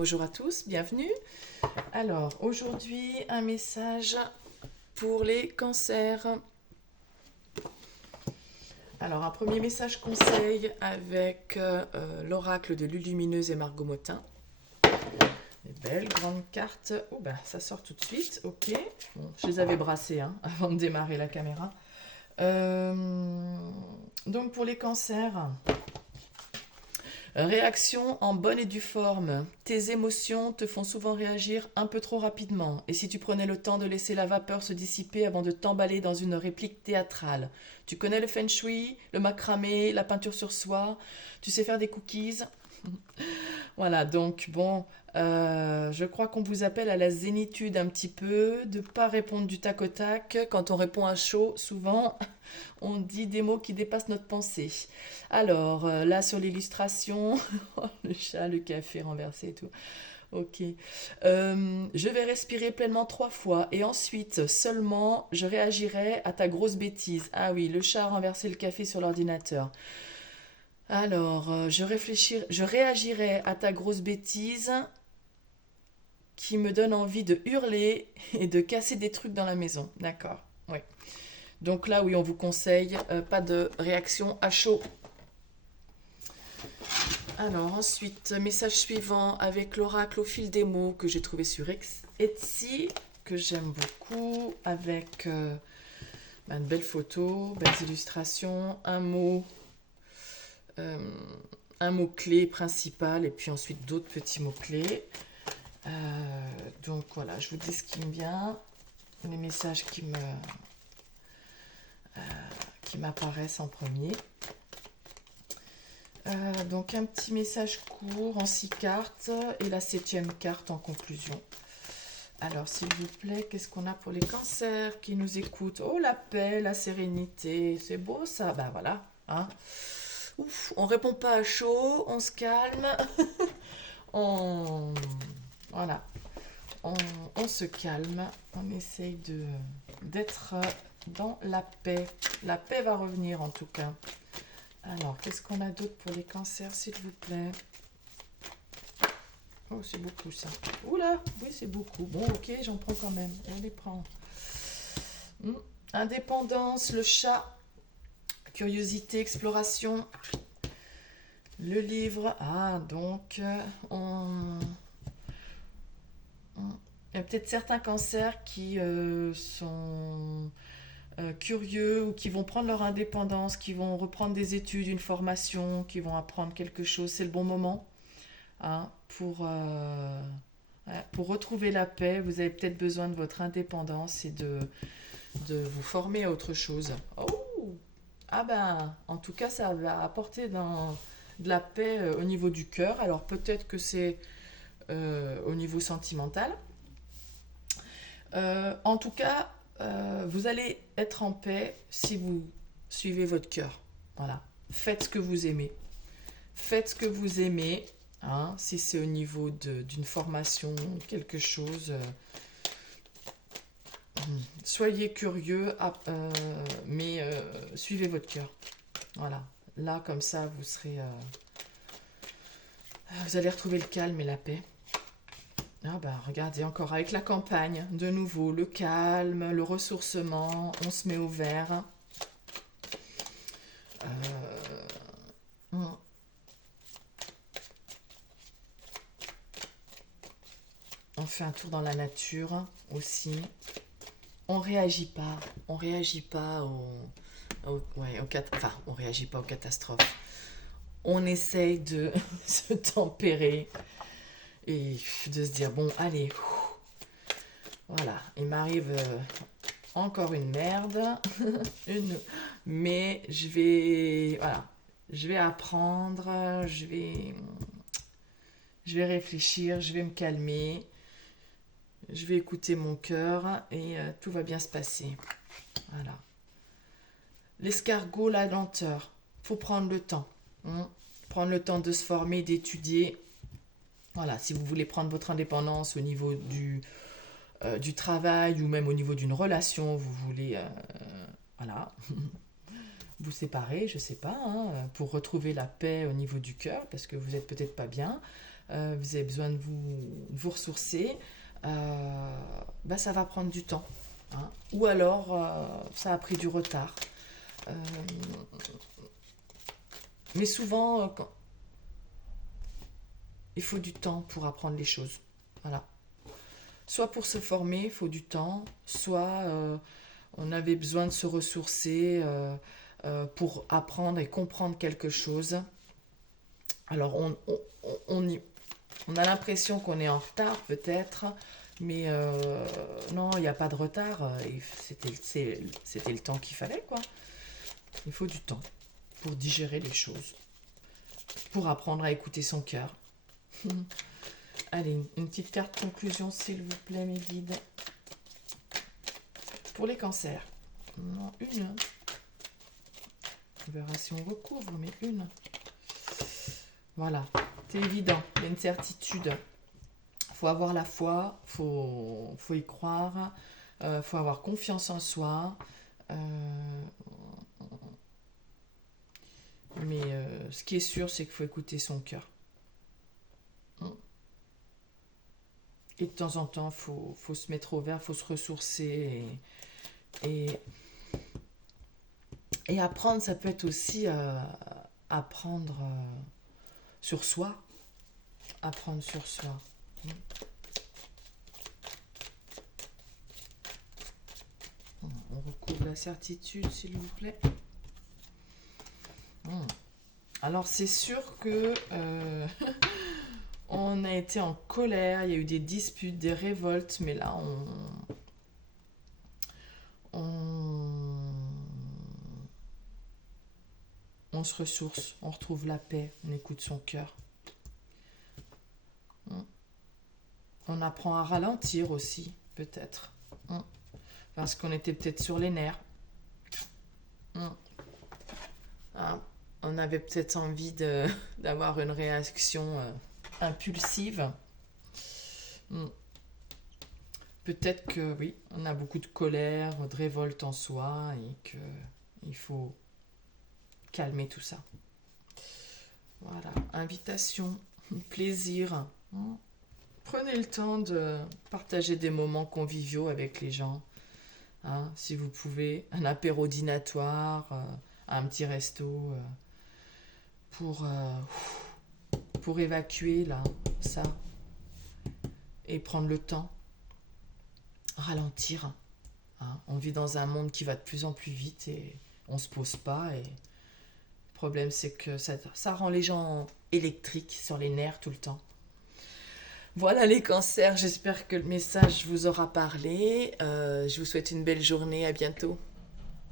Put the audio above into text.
Bonjour à tous, bienvenue. Alors, aujourd'hui, un message pour les cancers. Alors, un premier message conseil avec l'oracle de Lulumineuse et Margot Motin. Des belles grandes cartes. Oh, ben, ça sort tout de suite, ok. Bon, je les avais brassées hein, avant de démarrer la caméra. Donc, pour les cancers... Réaction en bonne et due forme. Tes émotions te font souvent réagir un peu trop rapidement. Et si tu prenais le temps de laisser la vapeur se dissiper avant de t'emballer dans une réplique théâtrale. Tu connais le feng shui, le macramé, la peinture sur soie. Tu sais faire des cookies. Voilà, donc bon, je crois qu'on vous appelle à la zénitude un petit peu, de ne pas répondre du tac au tac. Quand on répond à chaud, souvent, on dit des mots qui dépassent notre pensée. Alors, là sur l'illustration, le chat, le café renversé et tout. Ok. Je vais respirer pleinement 3 fois et ensuite seulement je réagirai à ta grosse bêtise. Ah oui, le chat a renversé le café sur l'ordinateur. Alors, je réagirai à ta grosse bêtise qui me donne envie de hurler et de casser des trucs dans la maison. D'accord. Oui. Donc là, oui, on vous conseille pas de réaction à chaud. Alors ensuite, message suivant avec l'oracle au fil des mots que j'ai trouvé sur Etsy, que j'aime beaucoup, avec de belles photos, belles illustrations, euh, un mot-clé principal et puis ensuite d'autres petits mots-clés. Donc voilà, je vous dis ce qui me vient, les messages qui m'apparaissent en premier. Donc un petit message court en 6 cartes et la 7e carte en conclusion. Alors s'il vous plaît, qu'est-ce qu'on a pour les cancers qui nous écoutent? Oh, la paix, la sérénité, c'est beau ça. Ben voilà, hein. Ouf, on répond pas à chaud, on se calme, on voilà, on, on se calme, on essaye d'être dans la paix. La paix va revenir en tout cas. Alors, qu'est-ce qu'on a d'autre pour les cancers, s'il vous plaît? Oh, c'est beaucoup ça. Oula, oui, c'est beaucoup. Bon, ok, j'en prends quand même. On les prend. Indépendance, le chat. Curiosité, exploration. Le livre. Ah, donc, il y a peut-être certains cancers qui sont curieux ou qui vont prendre leur indépendance, qui vont reprendre des études, une formation, qui vont apprendre quelque chose. C'est le bon moment hein, pour retrouver la paix. Vous avez peut-être besoin de votre indépendance et de vous former à autre chose. Oh, ah ben, en tout cas, ça va apporter de la paix au niveau du cœur. Alors peut-être que c'est au niveau sentimental. En tout cas, vous allez être en paix si vous suivez votre cœur. Voilà. Faites ce que vous aimez. Faites ce que vous aimez. Hein, si c'est au niveau d'une formation, quelque chose. Soyez curieux, mais suivez votre cœur. Voilà. Là, comme ça, vous allez retrouver le calme et la paix. Ah bah regardez encore avec la campagne, de nouveau le calme, le ressourcement, on se met au vert. On fait un tour dans la nature aussi. On réagit pas enfin on réagit pas aux catastrophes. On essaye de se tempérer et de se dire bon allez, voilà, il m'arrive encore une merde, mais je vais apprendre, je vais réfléchir, je vais me calmer, je vais écouter mon cœur et tout va bien se passer. Voilà. L'escargot, la lenteur, faut prendre le temps, hein. Prendre le temps de se former, d'étudier. Voilà, si vous voulez prendre votre indépendance au niveau du travail ou même au niveau d'une relation, vous voulez voilà, vous séparer, je sais pas, hein, pour retrouver la paix au niveau du cœur, parce que vous êtes peut-être pas bien. vous avez besoin de vous ressourcer, ça va prendre du temps, hein. Ou alors, ça a pris du retard. Euh, mais souvent, il faut du temps pour apprendre les choses. Voilà. Soit pour se former, il faut du temps, soit on avait besoin de se ressourcer pour apprendre et comprendre quelque chose. Alors, on a l'impression qu'on est en retard, peut-être, mais non, il n'y a pas de retard. C'était le temps qu'il fallait, quoi. Il faut du temps pour digérer les choses, pour apprendre à écouter son cœur. Allez, une petite carte conclusion, s'il vous plaît, mes guides. Pour les cancers. Non, une. On verra si on recouvre, mais une. Voilà, c'est évident, il y a une certitude. Il faut avoir la foi, faut y croire, faut avoir confiance en soi. Mais ce qui est sûr, c'est qu'il faut écouter son cœur. Et de temps en temps, faut se mettre au vert, faut se ressourcer. Et apprendre, ça peut être aussi apprendre sur soi. Apprendre sur soi. On recouvre la certitude, s'il vous plaît. Alors, c'est sûr que on a été en colère, il y a eu des disputes, des révoltes, mais là, on se ressource, on retrouve la paix, on écoute son cœur. On apprend à ralentir aussi, peut-être. Parce qu'on était peut-être sur les nerfs. On avait peut-être envie d'avoir une réaction impulsive. Peut-être que oui, on a beaucoup de colère, de révolte en soi et qu'il faut calmer tout ça. Voilà, invitation, plaisir. Prenez le temps de partager des moments conviviaux avec les gens. Si vous pouvez, un apéro dînatoire, un petit resto pour évacuer là, ça et prendre le temps, ralentir. On vit dans un monde qui va de plus en plus vite et on se pose pas. Et le problème, c'est que ça rend les gens électriques, sur les nerfs tout le temps. Voilà les cancers, j'espère que le message vous aura parlé. Je vous souhaite une belle journée, à bientôt.